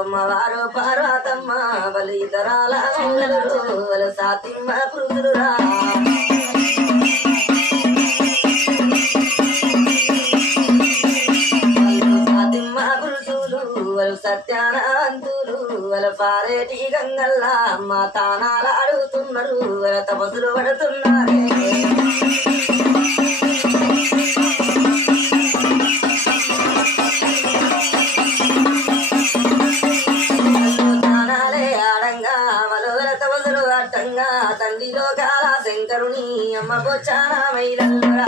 అమ్మవారు పార్వతమ్మ వాళ్ళు ఇతరాల వాళ్ళు సాతిమ్మ పురుషులురా సాతిమ్మ పురుషులు వాళ్ళు సత్యానంతులు వాళ్ళ పారేటి గంగల్లా అమ్మ తానాలు ఆడుతున్నారు వాళ్ళ తపస్సులు పడుతున్నారే తండ్రిలో కాల శంకరుని అమ్మ బొచ్చాన మైలల్లురా